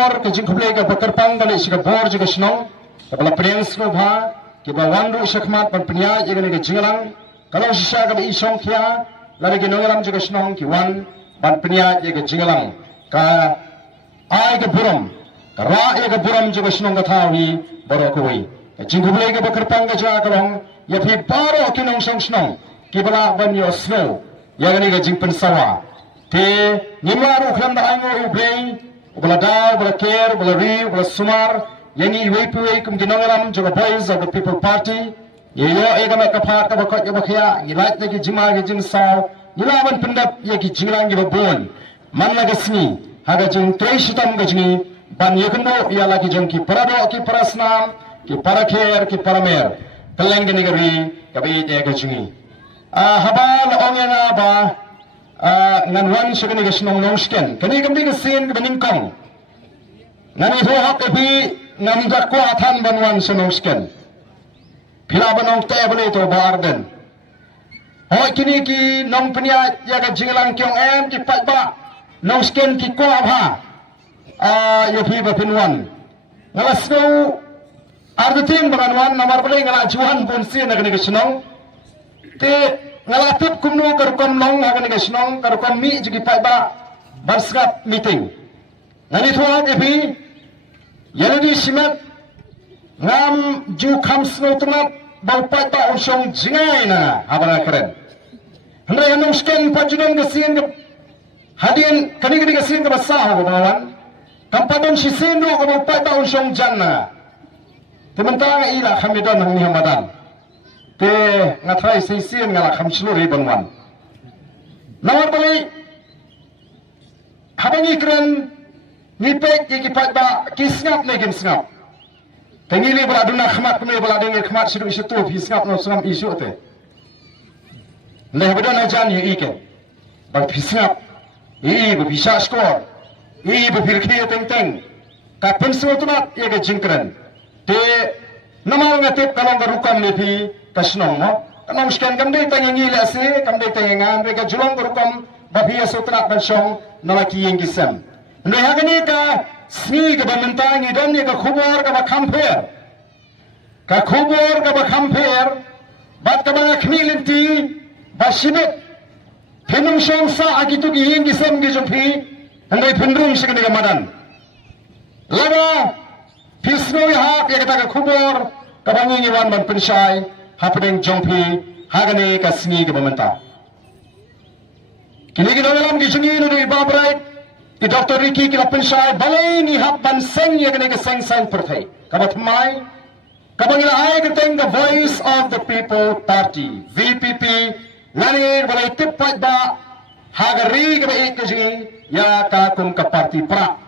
bor ke jingkuble ke bekerpang balik sika bor juga senong kepala priens no bha ke bawandu syakmat pan penya ye ke jingalang kalau sisa ke isong kia lagi ke nongalam juga senong ki wan pan penya ye ke jingalang ka ai ke buram ka ra ye ke buram juga senong ka thawi boro ko wi jingkuble ke bekerpang ke ja kalong ya phi baro ki nong song senong ki bala ban yo snow ya ke jingpen sawa te nimaru kham da aingo ublei ubala dau ubala care ubala ri ubala sumar yangi wepuwe kum ginangalam juga boys of the people party ye yo ega me kaphat ka bakot ye bakhya ye lait ne ki jima ge jim saw nilaban pendap ye ki jingrang ge babon man la gasni haga jing treshitam ge jingi ban ye kendo ya la ki jong ki parado ki parasnam ki parakher ki paramer teleng ge negeri ka be ye ge jingi habal ongena ba ngan wan shugani ga snong nong sken kani gambi ga sin ga bening kong ngani ho hak ebi ngam ga ko athan banwan snong sken phila banong te bale to barden hoi kini ki nong pnya ya ga jinglang kyong em ki pat ba nong sken ki ko abha yo phi ba pinwan ngala sno ardutin banwan namar bale ngala juhan bon sin ga ni ga snong te ngalatip kumno karukom nong hagan ga snong karukom mi jigi paiba barsgap meeting ngani thuang ebi yeladi simat ngam ju kham sno tungat bau paiba usong jingai na habana keren hande yanong sken pajudan ga sin ga hadin kani ga sin ga basa ho bawan kampadon sisin ro ga bau paiba usong janna tementang ila khamidon nang ni hamadan te ngatrai sisien ngala khamsluri banwan nawar bali habangi kren nipek ki pat ba kisngap ne gim sngap tengili bala duna khmat kme bala denge khmat sidu isu tu hisngap no sngap isu te le bedon ajan ye ike ba hisngap bu bisa skor bu firkhi teng teng ka pensu tunat ye ge jingkren te namal ngatip kalong garukam ne phi kasnong mo kanong sken kamdei tangi la se kamdei tangan rega julong berukam babia sutra bansong nalaki yang gisam ne hagani ka sni ka bamantang idan ne ka khubor ka khamper bat ka ba khmilinti basibet phenung song sa agitu gi yang gisam gi jumpi andai phundung sikani ka madan lama pisno ha ya ka khubor ka bangi wan ban pensyai happening jompi hagane kasni ke bamanta kini kita dalam kisuni nuri babrai di Dr. Ricky kita pensai balai ni happan seng ya kene ke seng perthai kabat mai kabangila ai ke teng the voice of the people party VPP ngani balai tipat ba hagari ke baik ke sini ya ka kum ka party pra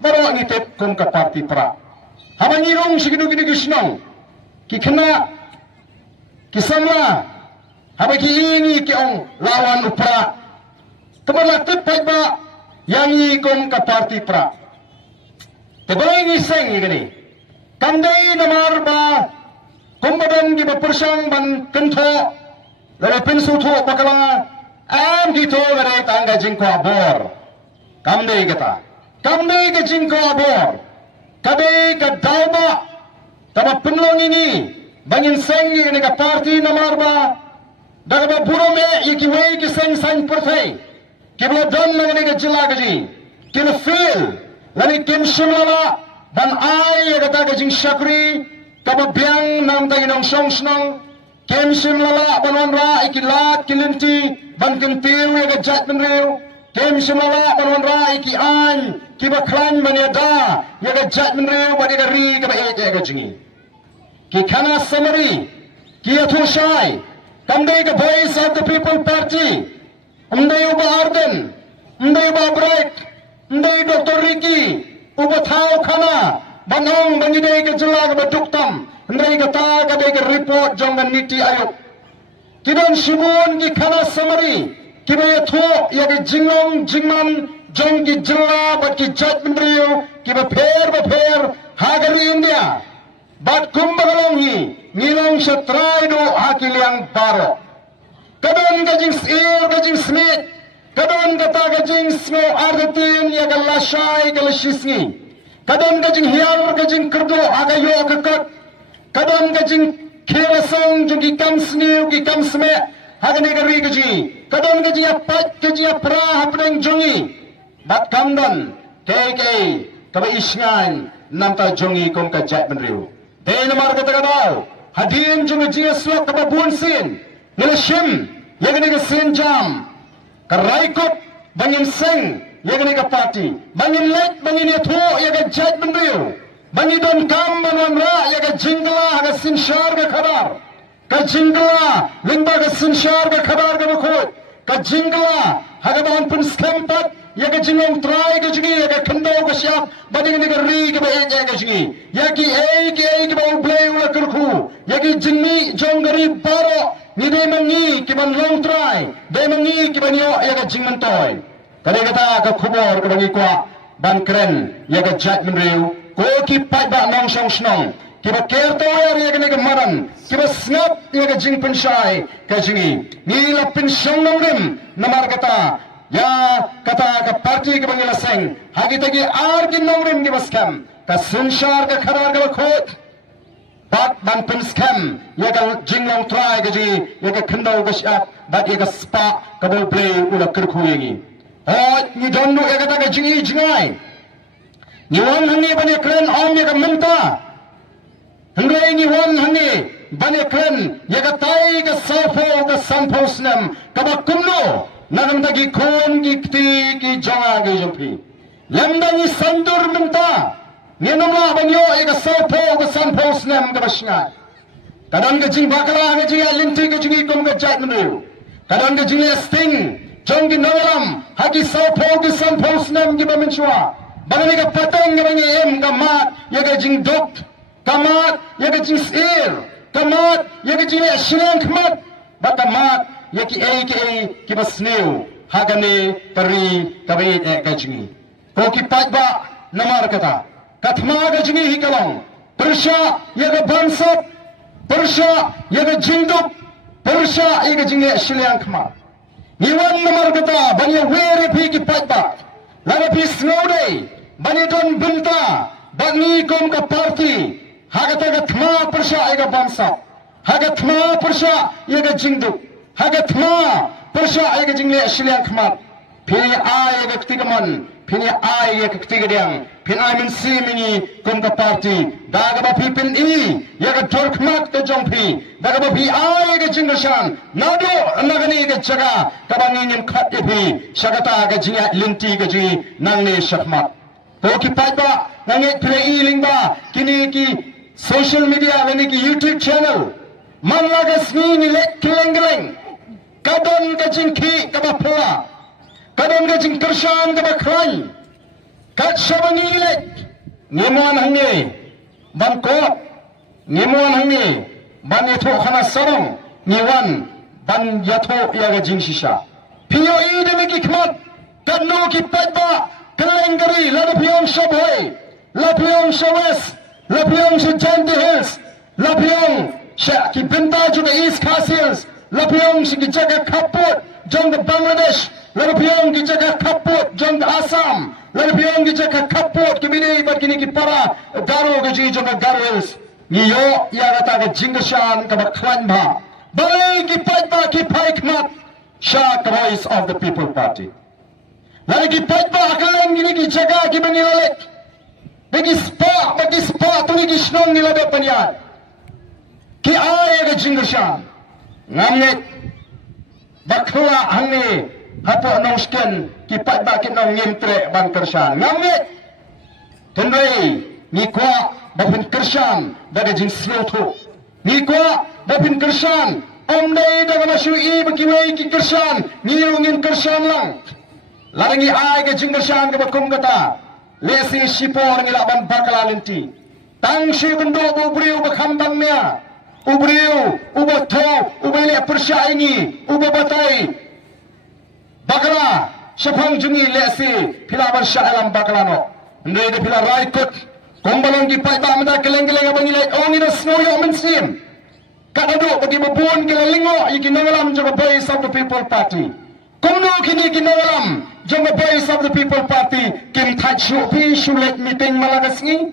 baru ngi tip kum ka party pra habangi rong siginu gini kisnong ki kena kisamla habaki ini ki ong lawan upra kemana tepat ba yang ikom ka party pra tebalai ni seng gini kandai namar ba kumbadan gi bersang ban kentho lalu pensu tho bakala am di tho gare tangga jingko abor kandai ke jingko abor kadai ka dauba tama penlong ini bangin sengi ni ka party namar ba daga ba burome iki wei ki seng sang perthai ki bla don ni ka jila gaji ki na feel lani kim shimala ban ai ga ta gajing shakri ka ba biang nam ta inong song snong kim shimala ban on ra iki lat kilinti ban kentiu ga jat ben reu kim shimala ban on ra iki an ki ba klan ban ya da ya ga jat ben reu ba ga ri ka ba e ga jingi ki khana summary ki athushai kamdei ka voice of the people party umdei uba arden umdei uba bright umdei Dr. Ricky uba thau khana banong bangidei ka jula ka baduktam umdei ka ta ka dei ka report jongan niti ayok kidon shibun ki khana summary ki ba tho ya ka jingong jingman jong ki jilla ba ki judgment rio ki ba pher hagari India bat kumbagalong ngilong siya try do hakiliang baro kadon gajing smith kadon kata gajing smo ardatin ya galashay galashisngi kadam gajing hiar gajing kerdo agayo kekot, kadam gajing kerasong jung gikam sniu gikam sme hagani gari gaji, kadam gaji apat gaji apra hapneng jungi, bat kamdan kay kaba isngan namta jungi kong kajat menriu. Day namar kata kadau hadin jungi jiaswak kaba bunsin nilashim yagani ka sinjam karaikot bangin seng yagani ka party bangin lek bangin yatho yaga jat menriu. Bani don kam manwamra yaga jingla haga sinshar ga khabar ka jingla lingba ga sinshar ga khabar ga bukhot ka jingla haga ban pun skampat yaga jingong try ga jigi yaga khando ga syap bani ni ga ri ga ba ek ga jigi yagi ek ba play ula kurkhu yagi jingni jongari baro ni de mangi ki ban long try de mangi ki ban yo yaga jingman toy kare kata ka khubor ga bangi kwa ban kren yaga jat menriu ko ki pai ba nong song snong ki ba ker to ya ri ga maran ki ba snap ya ga jing penshai ka jingi ni la penshong nong rim namar kata ya kata ka party ka bangila seng hagi tagi ar ki nong rim ki ba scam ka sunshar ka kharar ga khot bat ban pen scam ya ga jing long try ga ji ya ga khando ga shap bat ya ga spa ka bo play ula kurkhu yingi oh ni don no ya ga ta ga jingi jingai ni wan hangi bani kren om ya minta hangrai ni wan hangi bani kren ya ga tai ga safo ga samposnam ka ba kumno nagam dagi kon gi kti gi janga gi jumpi lamda ni sandur minta ni nomla banyo ya ga safo ga samposnam ga basnga kadang ga jing bakala ga jing linti ga jing kom ga jat nu kadang ga jing sting jong gi nawalam hagi safo ga samposnam gi baminchwa Bagaimana ka patang nga mga kamat yaga jing dok kamat yaga jing sir kamat yaga jing ashrang kamat batamat yaki ki basnew hagane tari kabait ka jingi ko ki patba namar kata katma ga jingi hikalong persha yaga bansat persha yaga jing dok persha yaga jing ashrang kamat niwan namar kata banya were pi ki patba laga pi snow day bani don binta bani kom ka party hagata ga thma persha ega bamsa haga thma persha ega jingdu haga thma persha ega jingle ashlian khmat phini ai ega ktigaman phini ai ega ktigadiang phin ai min si mini kom ka party daga ba phi pin I ega dorkhmat ka jongphi daga ba phi ai ega jingashan nado nagani ega jaga kabangin yin khat phi shagata ga jinga linti ga ji nangne shakmat ko ki paiba nange play lingba kini ki social media wani ki YouTube channel man laga sni ni lek kilengeleng kadon ga jingki ka ba pula kadon ga jing kershan ka ba krai kat shabani lek nimon hangi ban ko nimon hangi ban etho khana sarong niwan ban yatho ya ga jing shisha piyo I de ki khmat kadno ki paiba Kelengari, Lapiong Shaboy, Lapiong Shawes, Lapiong Chanti Hills, Lapiong Ki Binta juga East Castles, Lapiong ki jaga kaput jong the Bangladesh, Lapiong ki jaga kaput jong the Assam, Lapiong ki jaga kaput ki bini bat kini ki para Garo ki jong the Garo Hills. Niyo ya kata ke Jingashan ka baklan ba. Balay ki paitba ki paikmat Shah the voice of the People Party. Lagi patba akalang gini ki jaga ki banilalik. Bagi spa tu ni ki snong nilabot panyan. Ki ay ga Jingashan. Ngamit bakla hangi hapo nongsten ki patba ki nong ngimtre ban kershan. Ngamit tendai ni kwa bapin kershan daga jing sloto. Ni kwa bapin kershan omdai daga masyu I bakiwai ki kershan ni ngin kershan lang. Larangi ay ke Jingashan ke bakum kata lesi sipor ngilaban bakala linti tang shi bendo ubriu bakhambang nya ubriu ubotho ubele persha ini ubabatai bakala shapang jungi lesi pilaban syalam bakala no ndai de pila raikut kombalong ki pai ba mata keleng-keleng abang ilai ongi na snoyo mensim kadado bagi babun kelalingo iki nangalam jaga voice of the People Party Kumno kini kinawalam jong voice of the people party kim thach shu pi shulet meeting malagasngi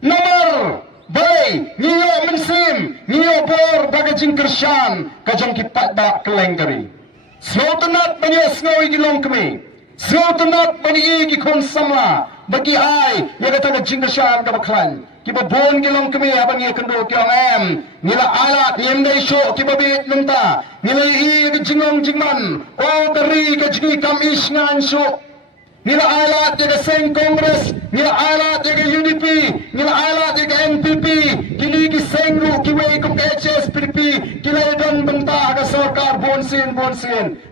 nomor balai niyo mensim niyo bor bagajing kershan kajong kipat ba kelengkari slotunat banyo snoi gilong kami slotunat banyi ki kon samla bagi ai ya kata jing kershan ka baklan kiba bon gilong kami abang ye kendo kyong em nila alat yem dai sho kiba bit nenta nila i ke jingong jingman o dari ke jingi kam is ngan sho nila alat je ke seng kongres nila alat je ke UDP nila alat je ke NPP kini ki seng ru ki wei kum ke HSPP kila don benta ka sarkar bonsin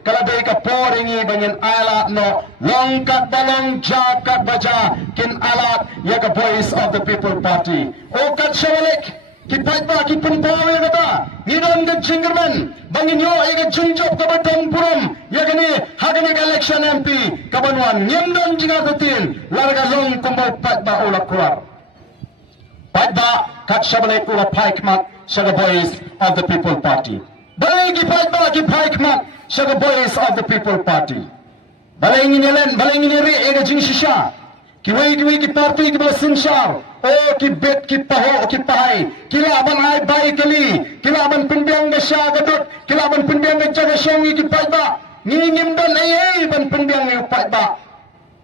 kala dai ka poringi banyan alat no longkat balong jakat baja kin alat ya ka voice of the people party o kat shawalek ki paitba ki pumpawe kata nidon de jingerman bangin yo ega junjop ka batong purum ya gani hagani ka election MP kabanwan nyemdon jinga katin larga long kumbo paitba ulak kuar paitba kat shawalek ulak paikmat shaga voice of the people party balai ki paitba ki paikmat shaga voice of the people party balai ngini ri ega jing shisha ki wei ki party ki bala sinshar o ki bet ki paho ki pahai kila ban ai bai kali kila ban pindiang ga sha ga dot kila ban pindiang ga jaga shongi ki paiba ni ngimdan ai ban pindiang ni paiba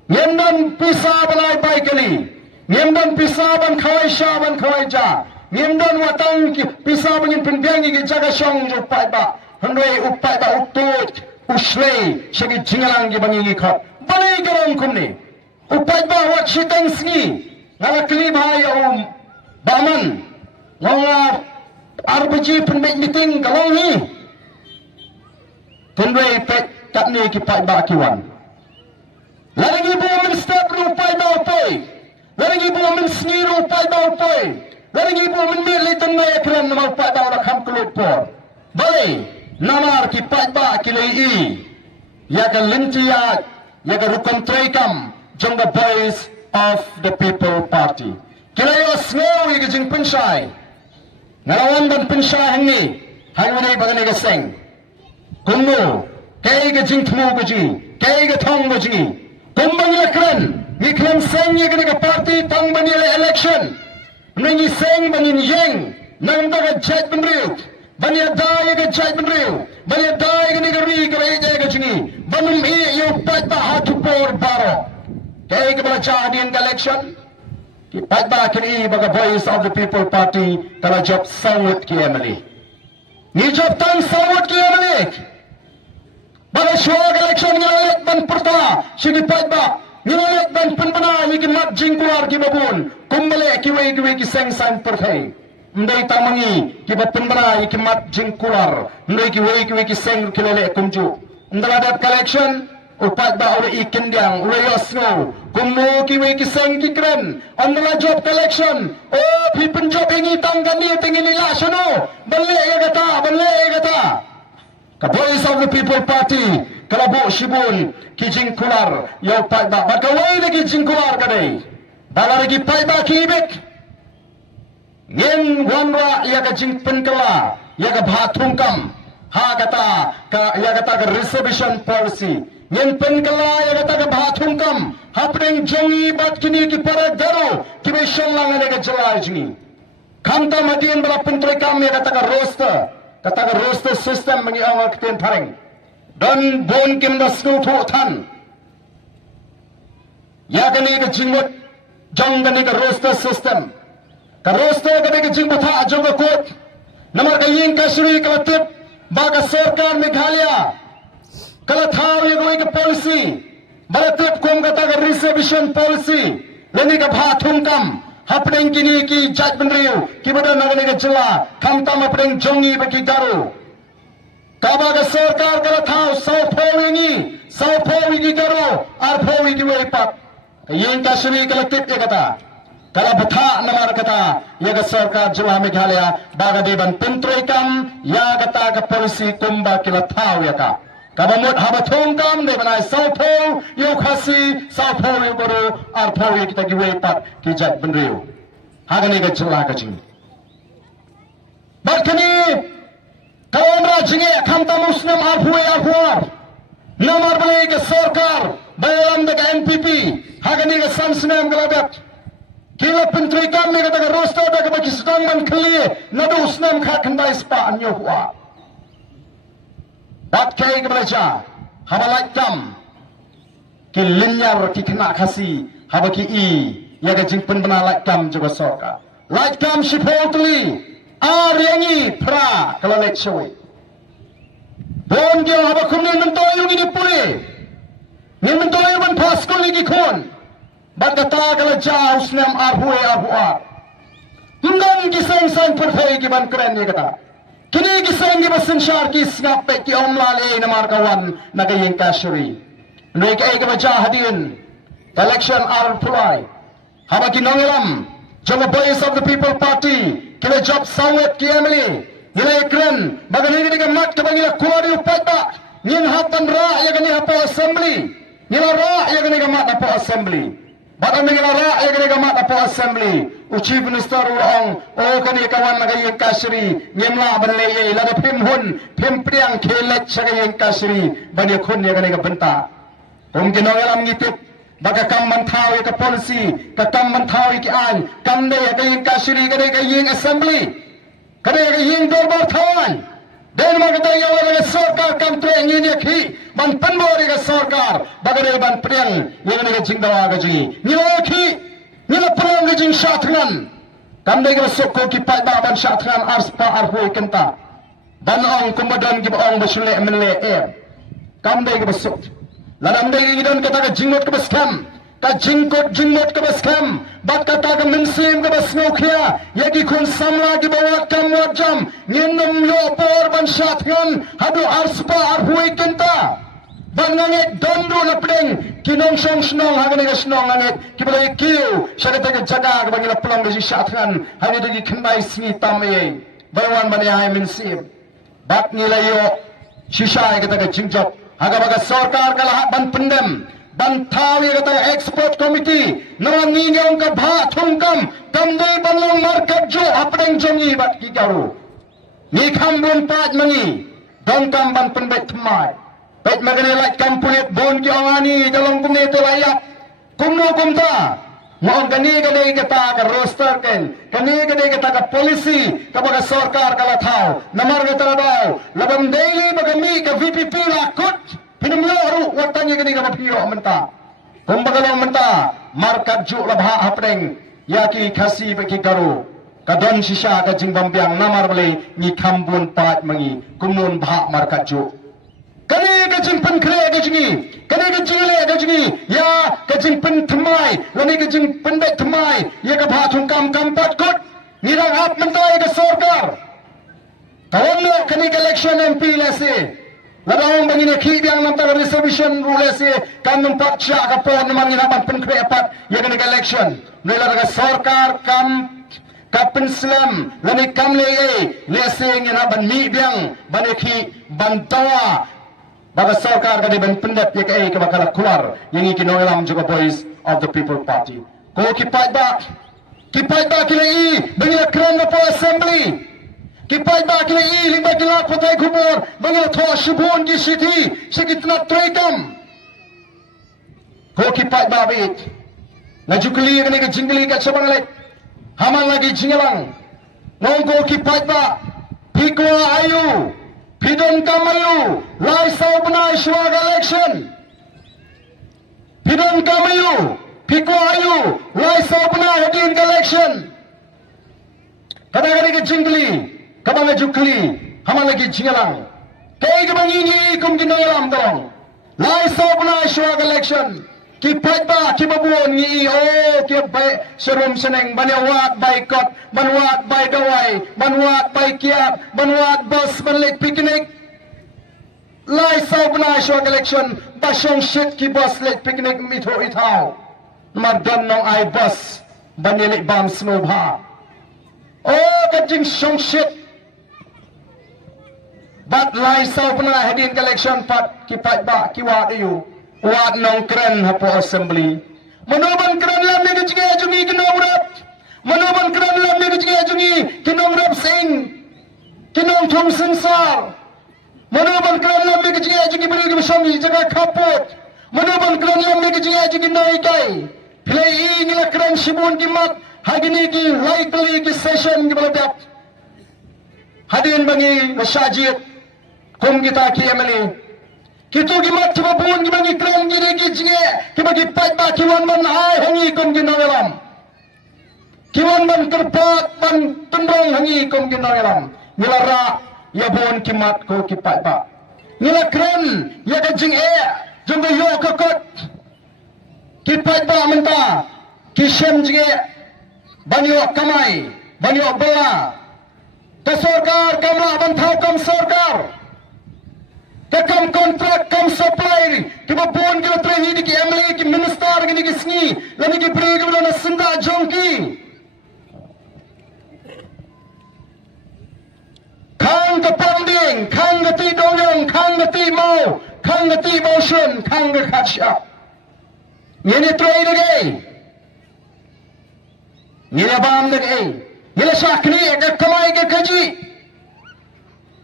ngimdan pisa ban ai bai kali ngimdan pisa ban khawai sha ban khawai ja ngimdan watang ki pisa ban pindiang ki jaga shong jo paiba handoi upai ba utut uslei shagi jingalang ki bangi ki khap balai garong kumni upai ba wat shitang sngi ngala kli bhai baman ngala RBG pendek meeting kalong ni tundai pek kat ni ki pai ba kiwan lagi bu min step ru pai ba upai lagi bu min sngi ru pai ba upai lagi bu min mi litan na ekran ma pai ba ora kham kulut por balai namar ki pai ba ki lei ya ka lintia ya ka rukam traikam jong the voice of the people party kilayo snow igi jing pinshai ngalawan dan pinshai hangi hangi bagani ga seng kumno kay ga jing thmu guji kay ga thong guji kumbang yakran ni klam seng igi ga party tang bani election ni seng bani yeng nang ta ga jaj benriu bani da ga jaj benriu bani da ga ni ga ri ga ri ga jingi banum e yo pat ba hatu por baro kay ka bala chahdian election ki patba kini baga voice of the people party kala job sawut ki emily ni job tang sawut ki emily baga shwag election ngalet ban perta sigi patba ngalet ban penbana ni ki mat jingkuar ki babun kumbale ki wei ki seng sang perthai ndai tamangi ki bat penbana ki mat jingkuar ndai ki wei ki seng ki lele kumju ndala dat collection upat ba ora ikendiang ora yosno kummo ki we ki seng ki kren andala job collection o pipen job ingi tanggani tingini la sono balle ya gata ka voice of the people party kalabo shibun ki jingkular yo upat ba bakawai na ki jingkular kadai balar ki pai ba ki bek ngin wanra ya ka jingpen kala ya ka bathroom kam ha kata ka ya kata ka reservation policy nyen pen kala ya kata ka bathroom kam hapning jongi bat kini ki para daro ki be shonglang ne ka jalai jini khamta madien bala pentre kam ya kata ka roster system mangi awak ten thareng don bon kim da snu tho than ya kani ka jingmot jong kani ka roster system ka roster kani ka jingbatha jong ka kot namar ka yin ka shuri ka tip baga sarkar Meghalaya kala thaw ye goi ka policy balatut kom kata ka reservation policy leni ka bathroom kam hapning kini ki jaj benriu ki bada nagani ka jilla khamta hapning jongi baki garu kaba ka sarkar kala thaw south pole ni garu ar pole ni wei pak yin ka shri kala tip ye kata kala batha namar kata ya ka sarkar jilla Meghalaya baga deban pentroi kam ya kata ka policy kumba kila thaw ya ka kabamut habathong kam de banai saupo yo khasi saupo yo goro ar pho ye kita giwe pat ki jat benriu hagani ga jilla ka jing bakani kamra jinge khamta muslim ar phuar Namar balik ke Sarkar, bayaran dekat NPP, hagani ke Samsnam gelagat. Kila penteri kami kata ke roster dah ke bagi sedang man clear, nadu usnam khat kendai spa anyo hua. Bat kai ke belajar, habalai kam, ki linyar ki kena kasi, habaki i, ya ke jingpen benar lai kam juga Sarkar. Lai kam shipoltli, ariangi pra kalau lek showy. Bon dia habakum ni mentoyu ni puli, ni mentoyu man paskul ni kon. Bagata kalau jauh senam arhuar. Hingga kisah sang perhai kiban keren ni kata. Kini kisah kiban sensyar kis ngapek ki omlal namar kawan nagayeng kasuri. Mereka kiban jahadin. Election arpulai. Haba kinongilam. Jama Voice of the People Party. Kila job sawat ki Emily. Nilai keren. Bagani ni mat kabangila kuari upat ba. Nyin hatan ra ya kani hapo assembly. Nila ra ya kani mat hapo assembly. Baga mengila ra ya kani mat hapo assembly. Chief Minister urong o kani kawan nagayeng kasri nyemla banleye lada pimhun pimpriang kelet sagayeng kasri bani khun ya kani benta. Kung kinongilam ngitip baga kam manthau ya ka policy ka kam manthau ki an kam ne ya kani kasri kani kayeng assembly. Kani kayeng dorbar thawan. Dan maganda yang oleh Sarkar kam tre ngini ki ban penbori ke Sarkar bagare ban priang yang ni jingdawa gaji nila ki nila priang gaji syatran kam dai ke sokko ki pai ba ban syatran arspa arhoi kenta ban ong kumadan ki ong basule menle kam dai ke besok ladam dai gidan kata ke jingot ke beskam ka jinggot ke beskam bat kata ke mensim ke besnokia yaki kun samla ki bawat kam wajam nyenum lo por ban syatran hadu arspa arhoi kenta ban ngangit dondo na pedeng kinong song snong hagan nga snong ngangit kibalay kiyo siya kata ka jaga kabang ila pulang kasi syatran hani dagi kembay singi tamay bayawan ba niya ay minsim bat nilayo sisya kata ka jingjok haga baga Sarkar kalahat ban pendem ban tawi kata expert committee naman ningyong ka bha thungkam kamday banlong markat jo apdeng jongi bat kikaru ni khambun pat mangi dongkam ban pendek thmai baik magani like kampulit bon ki angani dalam kumne to layak kumno kumta mo gani kata ka roster ken kani kata ka policy ka baga Sarkar kala thau namar kata daw labam daily bagami ka VPP lakut pinumyo ru watanya kani ka mapiro menta kumbagalong menta markat ju labha hapdeng yaki khasi beki garu kadon sisa ka jingbambiang namar bale ni khambun pat mangi kumnon bha markat ju kani ka jingpen kre ka jingi kani ka jingle ka jingi ya ka jingpen thmai lani ka jingpen dek thmai ya ka bha thungkam kampat kot nirang ap mentai ka Sarkar kawan no kani ka election MP lese ladang bangine khibyang namta reservation rule se kan numpak cha ka pon naman ni naman pen kre apat ya kani ka election nila ka Sarkar kam Kapin Slam lani kam lese ngina ban mi biang baneki bantawa baga Sarkar ka di ban pendat ya kai ka bakal keluar yang ikinongilam juga Voice of the People Party ko kipai ba kila i bangila kran na po assembly kipai ba kila i lima kila kotai kubor bangila tho shibon ki city sikitna traikam ko kipai ba bit na jukli ka ni ka jingli ka sabangalek haman lagi jingalang nongko kipai ba pikwa ayu Pidon kamayu, lai sau benai suara election. Pidon kamayu, piko ayu, lai sau benai hadin election. Kadang-kadang ke jingli, kadang jukli, haman lagi jingalang. Kaya kabang ini kum kinongilam dong. Lai sau benai suara election. Kipat ba kibabuon ni kibay serum seneng banwat boycott banwat bay gawai banwat bay kiat banwat bus banlik picnic lai sau bna shok election basong shit ki bus lek picnic mitho ithau mardan nong ai bus banilik bam snobha kajing song shit bat lai sau bna hedin election pat kipat ba kiwat you wat nong keren hapo assembly manoban keren lam ni kejige ajungi kinongrap manoban keren lam ni kejige ajungi kinongrap sing kinong thum sensar manoban keren lam ni ke jinga jigi beri ke bersami jaga kapot. Menuban keran lam ke jinga jigi naikai. Play ini la keran sibun ki mat. Hagini ki likely ki session ki baladak. Hadirin bangi masyajid. Kum kita ki emani. Kita ki mat coba pun ki bangi keran ki ki jinga. Ki bagi pat ba ki wan man hai hangi kum ki nawalam. Ki wan man kerpat man tumbrong hangi kum ki nawalam. Nilara ya bon ki mat ko ki pat ba. Nila keran ya ka jinga. Jumpa yo kakot. Ki pat ba menta. Ki shem jinga. Banyak kamai, banyak bela. Ke sorkar, kamlah bantau kam sorkar. Ke kam kontrak, kam supply. Kiba pun kita terakhir ki MLA, ki minister, ki ki sengi. Lani ki beri ki belana senda jongki. Kang ke panding, kang ke ti doyong, kang ke ti mau, kang ke ti motion, kang ke khatsya. Ini terakhir lagi. Nila bam lagi, nila sakni agak kamai ke kaji.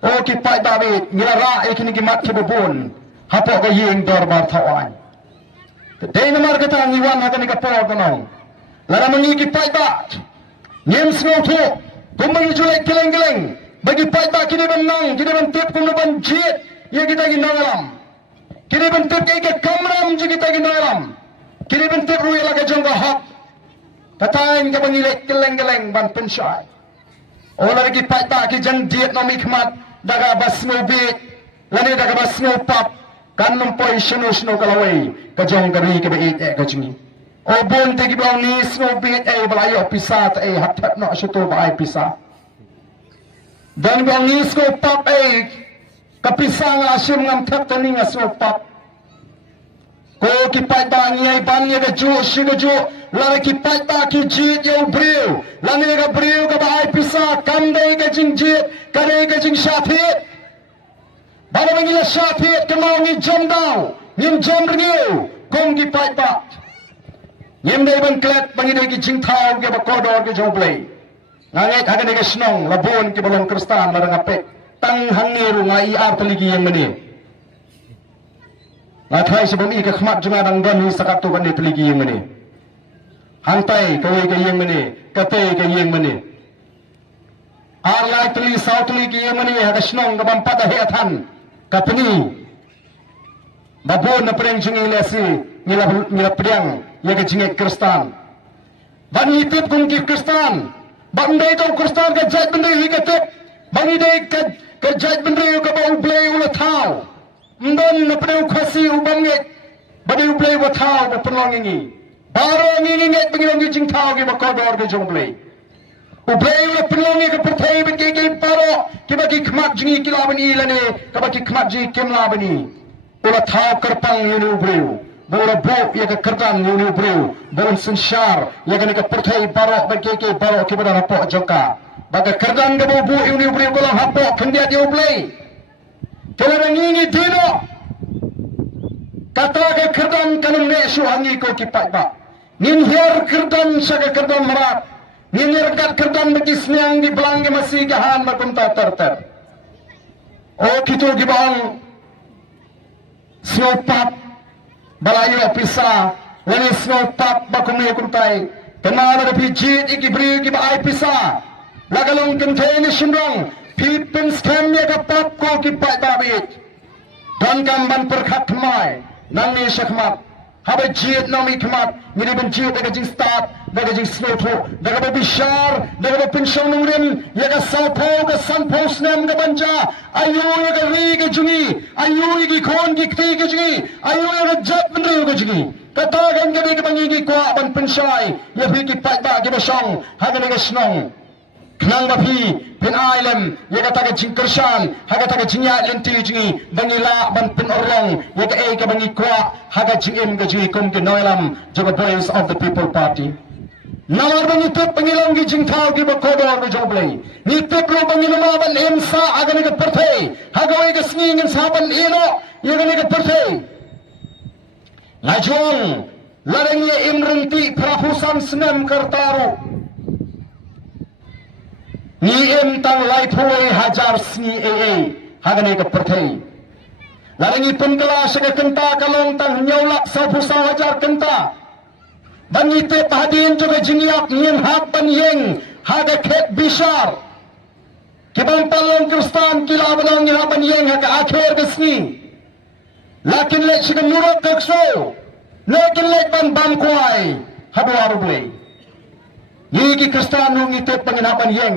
Oh kipai David, nila ra ikini kimat kibubun, hapok ke ying dorbar tawan. Tadi nomor kata ngiwan hata ni kapal kanong. Lara mengi kipai David, nyem sengotu, kumbang julek keleng-keleng. Bagi pai David kini benang, kini bentip kumleban jit, yang kita gindalam. Kini bentip ke kamram je kita gindalam. Kini bentip ruya laga jongga hak. Katain ka bangilek keleng-keleng ban pensyai. Ola lagi paita ki jan diet nomi khmat daga basno bit lani daga basno pap kan numpoi shino kalawai ka jong kari ke bait e ka jingi. O bon te ki bang ni sno bit e balayo pisat e hat no shuto bai pisa. Dan bang ni sno pap e ka pisang asim ngam thak tani nga sno pap. Ko ki paita ngai ban ye ga ju shi ga ju lari ki paita ki jit yo briu lani ga briu ga bai pisa kam dai ga jing jit kare ga jing shathit bala mangila shathit kemau ni jom dau nim jom rengiu kong ki paita nim dai ban klet bangi dai ki jing thau ga ba kodor ga jom play ngangai aga ni ga snong labon ki balong kristan la ngape tang hangiru ngai ar teligi yang meni Lathai sebelum ini kekhmat juga dang dan sakat tu kan teligi yang meni. Hantai kawai ke yang meni, kate ke yang meni. Arlai teli sau teligi yang meni ada senong ke bampat dah hiatan. Kapeni. Babon na pereng jingi lesi ngila pedang ya ke jingi Kristan. Ban itip kung ki Kristan. Bang dai kau Kristan ke jat bendai hi katip. Bang dai ke jat bendai ke bau blai ula thau. Ndon na pedang khasi ubang ngek. Badi ublai wa thau ba penlong ingi. Baro ngini ngek pengilong ki jing thau ki ba kodor ke jong blai. Ublai ula penlong ke perthai ben ki baro ki ba ki khmat jingi kilaban ilane ka ba ki khmat ji kemla bani. Ula thau kerpang yuni ubreu. Bora bo ya ka kerdan yuni ubreu. Boron sensyar ya ka ni ka perthai baro ben ki baro ki ba rapo joka. Baga kerdan ke bo yuni ubreu ko lang hapo khendiat yo ublai. Kelarang ini dino kata ke kerdan kanum ne suhangi ko kipat ba nin her kerdan saga kerdan marat nin yerkat kerdan begis niang di belang masih gahan makum ta ter o kitu gibang snowpap balayo pisa lani snowpap bakum ne kuntai kenana de pijit ikibri gibai pisa lagalong kenteni shimrong Pipin scam ya kapat ko kipat David dan gamban perkat mai nang ni syakmat habe jit nami kmat ngini ben jit daga jing start daga jing slow to daga bishar daga pension nungren ya ka saupo ka sanpo snem ka banja ayu ya ka ri ka jungi ayu ki khon ki kti ka jungi ayu ya ka jat ben ri ka jungi kata gan ka ni ka bangi ki kwa ban penshai ya bi ki pat ba ki basong haga ni ka snong Nang bapi pin island ya kata ke cingkershan haga ta ke cinya lenti jingi bangila ban pin orong ya ka e ka bangi kwa haga jingim ka jingi kum ke noilam joga boys of the people party namar bangi tep bangilang gi jingthau gi bakodor gi joblei ni tep lo bangilama ban emsa haga ni ka perthei haga wai ka sningin saban ino ya ka ni ka perthei lajong larang ye imrenti prapusan snem kartaru ni em tang lai phuai hajar sni AA hagane ka perthai Larangi pun kala syaga kenta kalong tang nyolak sa pusau hajar kenta. Bangite pahadin juga jiniak nyin hak ban yeng haga ket bishar. Kibang palong kristan kila banang nyin hak ban yeng haga akhir kesni. Lakin lek syaga nurut kekso. Lakin lek ban kuai hadu arublay. Yiki kristan nung ite panginapan yeng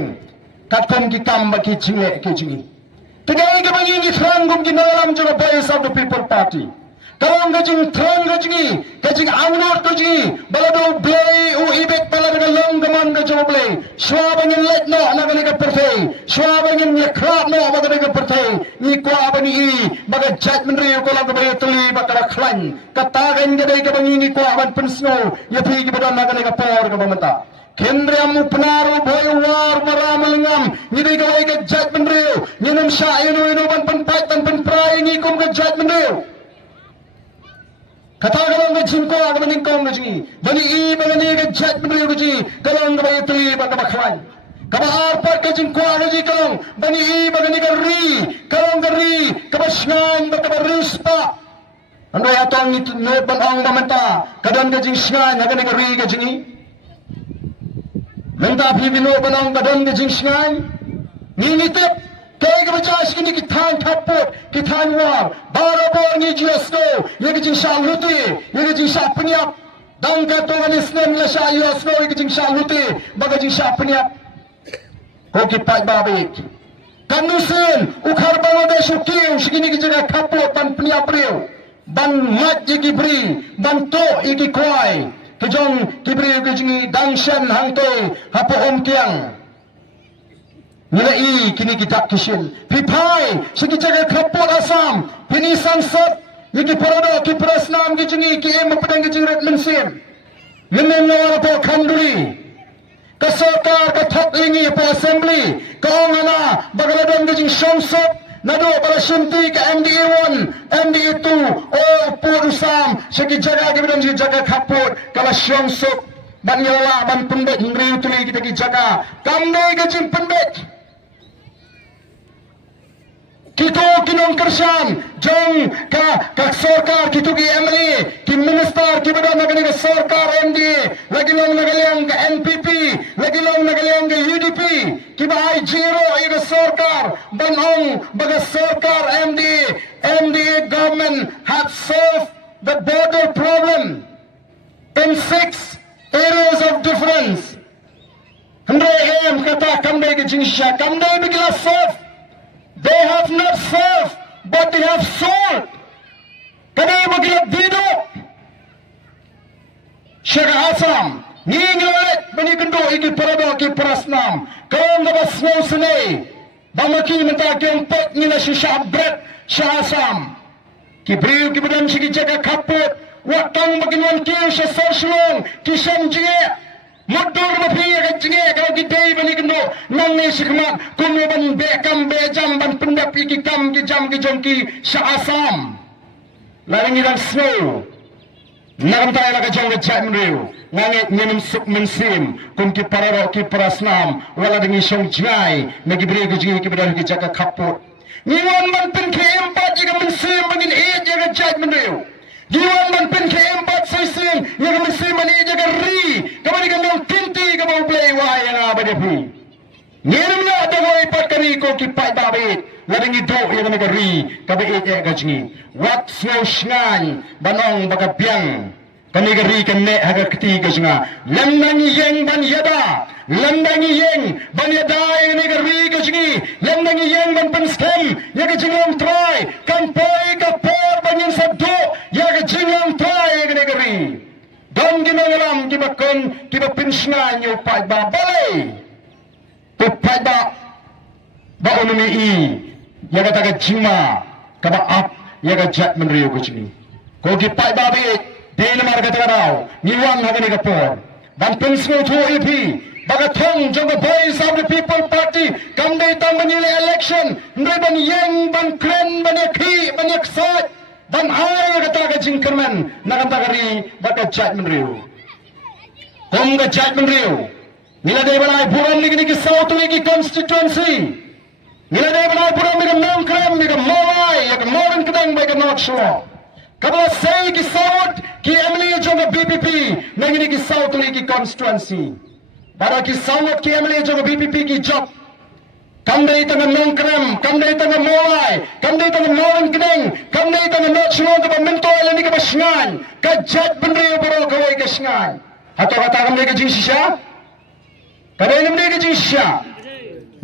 katkom ki kamba ki jingle ki jingi. Tegay ka bang yingi tranggum ki nalam juga Voice of the People Party. Karang kajing trang kajing angnor kajing balado blay u ibet balado long gaman kajing blay. Shwa bangin let no nagani ka pertay. Shwa bangin yakrab no magani ka pertay. Ni kwa bani I baga judgment riyo ko lang kabay tuli bakara klan. Katagan gaday ka bang yingi kwa ban pensno yapi ki badan nagani ka por ka bamanta. Kendriamu penaruh boy war maramalengam nidai kawai ke judgment riyo ninam sya inu ban penpat dan penprai ngikum ke judgment riyo. Kata kalau ke jingko agak meningkong ke jingi bani I bani ke judgment riyo ke jingi kalau ke bayi tuli baka baklan kaba arpat ke jingko agak jingi kalau bani I bani ke ri kalau ke ri kaba shngan baka rispa ando atong ni not ban ang mamenta kadan ke jing shngan agak ke ri ke jingi. Menta pibino banang badan ke jingsngai ngitip kay kebajas kini kitan tapot kitan war barabor ni jiasno ye jing shaluti ye jing shapniap dang ka to anisnem la sha yasno ye jing shaluti baga jing shapniap ko ki pai babik kanusen ukhar bangladesh ukiu shikini ki jaga kapot ban pniap riu ban mat ye gibri ban to iki kwai kejong kibri kejingi dangshan hangte hapo om kiang nilai kini kita kishin pipai segi jaga kapot asam pini sansat yiki parodo ki prasnam kejingi ki em pedang kejing red mensim ngenen nawar po kanduri ke sarkar ke thak lingi po assembly ke ongana bagaladon kejing shonsop nado para sunti ke MDA 1, MDA 2, oh pur usam, segi jaga kita dan jaga kaput, kalau syonsuk, ban yawa, ban pendek, ngeri utuli kita jaga, kami gajin pendek. Kita kinong kersan, jong ka sarkar, kita ki MLA, ki minister, ki badan nagani ka sarkar MDA, lagi long nagaliang ka NPP, lagi long nagaliang ka UDP, ki ba ay jiro ika sarkar, banong baga sarkar MDA government had solved the border problem in 6 areas of difference. Handai kata kamdai ke jingsha, kamdai bigila solve. They have not served, but they have sold. Kadai bagila dido. Syara Asam, nginglet bani kendo iki parado ki prasnam. Kau ngabas mau sene. Bamaki minta ki empat nina shisha bread Syara Asam. Ki briu ki badan sigi jaga kaput. Wakang baginuan ki sya sarsulong ki shamjie. Motor mapiya ka jinge kalau kita bani kendo nang ni sikmat kuno ban bekam bejam ban pendap iki kam ki jam ki jongki Syah Asam laringi dan snow nagam tayo la ka jong jam riu ngangit nyenim suk mensim kum ki pararo ki prasnam wala dingi syong jai nagi beri ki jinge ki badan ki jaga kaput ngiwan ban pen ki empat jika mensim bangin jaga judgment riu Giwan man pen ke empat season yang mesti mani jaga ri kamani kandang tinti kamau play wah yang abadapi ngirim la dawai pat kami ko kipai babit ladingi do yang naga ri kabe ek gajni wat snow shngan banong baga biang kami gari kene haga keti gajna lamnangi yeng ban yada lamnangi yeng ban yada yang naga ri gajni lamnangi yeng ban penskem yang gajingom try kampoi kapor banyin sabdo yang gajingom try yang naga ri don ginangalam kibakon kibapinshna nyo pai ba balay tupai ba onumi I yang kata jima kaba up yang gajat menriu gajni ko kipai ba bi Dena marga tagarao, niwan hagani kapor. Ban pensno to EP, bagatong jong the Voice of the People Party, kamday tang manili election, ndre ban yeng, ban kren, ban yakhi, ban yaksat, ban ay kataga jingkerman, nakantagari, baga judgment riu. Kung ga judgment riu, nila day balay buram ligi South Ligi constituency, Nila day banay pura mi ka nongkrem mi ka molay ya ka moran kedang bay ka not shalom. Kabla say ki sawt ki MLA jong BPP nangini ki sawt li ki constituency. Bara ki sawt ki MLA jong BPP ki job. Kamday tanga nongkrem, kamday tanga molay, kamday tanga moran kedang, kamday tanga not shalom ka minto ala ni ka basngan. Ka jat benri baro ka way ka sngan. Hato kata kamday ka jing sisya? Kadai kamday ka jing sisya?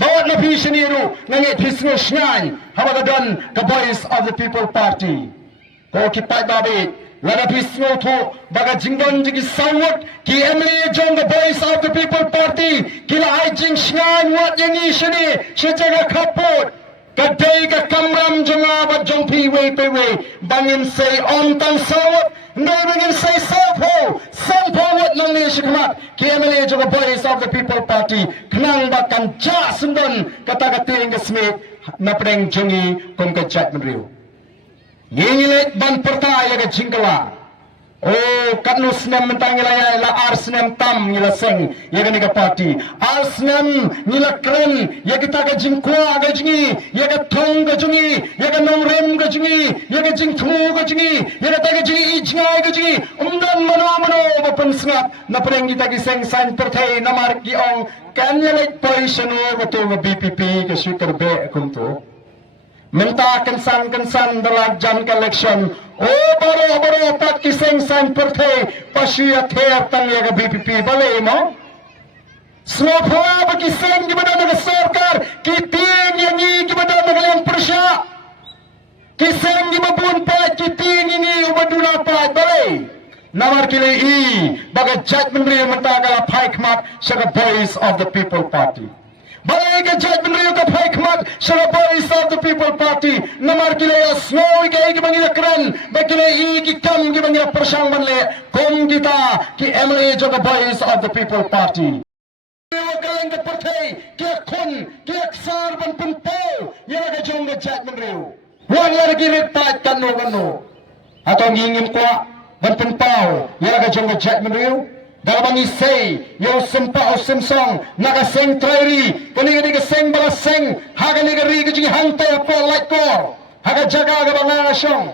Bawat na pisiniru ngangit hisno sngan habagadan ka voice of the people party. Ko kipat babit lada pisno to baga jingdon jigi sawut ki MLA jong the voice of the people party kila ai jing sngan wat yani shini shijaga kapot kadai ka kamram jonga ba jong pi we pe we bangin say on tang sawut ngai bangin say sapo wat nang ni shikmat ki MLA jong the voice of the people party knang ba kan ja sundon kata kating ka smith na preng jongi kong ka chat menriu ngingilit ban pertaya ka jingkala. Oh, katno senam mentang ngilaya la arsenam tam ngila seng ya ka party. Arsenam ngila kren ya kita ka jingkwa ka jingi, ya ka thong ka jingi, ya ka nongrem ka jingi, ya ka jingthu ka jingi, ya ka ta ka jingi ijngai ka jingi. Umdan mano bapan snap na preng kita ki seng san pertai namar ki ong kanyalit poisano betul BPP ka syukur be kumto. Minta kensan dalam jam election. Oh baro pat kiseng san pertai pasya ther tang ya BPP balai mo. Semua ba kiseng gimana naga sarkar kiting yang ni gimana naga yang persya. Kiseng gimabun pat kiting ini ubaduna pat balai. Namar kile I baga judgment ri minta kala paikmat sa voice of the people party. Balai ka judgment rio ka paikmat sa voice of the people party namar kile snow ka ki bangila kran ba kile I ki kam ki bangila persang manle kom kita ki MLA jo ka voice of the people party kaleng ka partai ki kun ki aksar ban punpau ya ka jong ka judgment rio wan ya ki repat kanu atong ngingin kwa ban punpau ya ka jong ka judgment rio dalam isay yung sempa o semsong nakaseng trairi kani ka seng balaseng haga ni ka ri ka jing hanto po like ko haga jaga ka banga asyong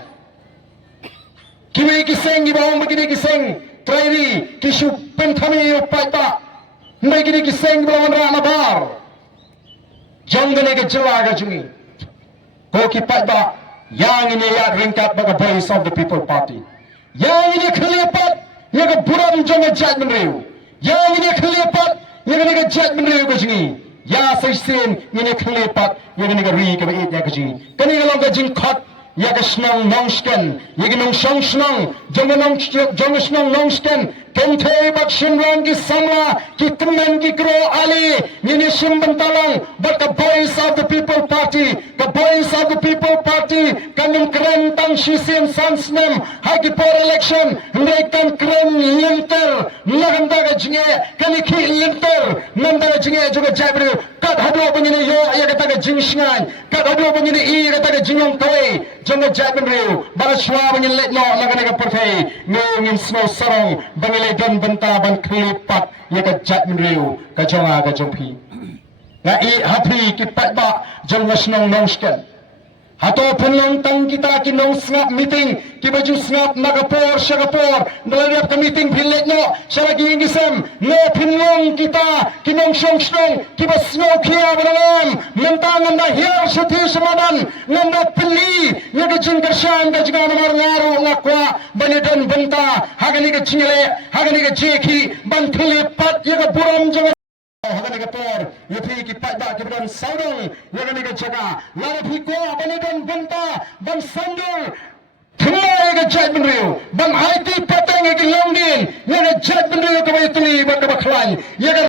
kimi ki seng ibang magini ki seng trairi kishu penthami o paita may gini ki seng ibang rana bar jong gani ka jila ka jungi ko ki paita yang ini ya ringkat baga voice of the people party yang ini kelipat yaga buram jonga judgment reu yang ini kelipat yaga ni judgment reu kajingi ya saisen ini kelipat yaga ni ri ka bait ya kajingi kani long ka jing khat yaga snong nongsken yaga nong song snong jonga snong nongsken kenthe bak shimran ki samla ki tumen ki kro ali ini simban talang but the voice of the people party kanum kren tang shisim sansnem hagi por election ndekan kren linter naganda ga jinge kani ki linter nanda ga jinge joga jabru kat hado bangine yo ya ga taga jingsngan kat hado bangine I ga taga jingong toy jonga jabru barashwa bangine letno nagana ga partai ngin snow sarong bangile dan benta ban klipat ya ga jabru ka jonga ga jompi na I hapi ki patba jonga snong nongsken hato penong tang kita ki nong snap meeting ki baju snap nagapor syagapor nalariap ka meeting bilet no syaragi ingisem no penong kita ki nong shong ki basno kia banam mentangan na hiar sati samadan nganda pili nyaga jingkarshan ka jinga namar ngaru ngakwa banidan benta hagani ka chingale hagani ka jeki ban pat yaga buram janga hagani ka por yupi ki pada ki ban saudong hagani ka jaga lara phiko banidan benta ban sandor thumai ka judgment rio ban IT patang ki longdin yaga judgment rio ka baytuli ban ka baklan yaga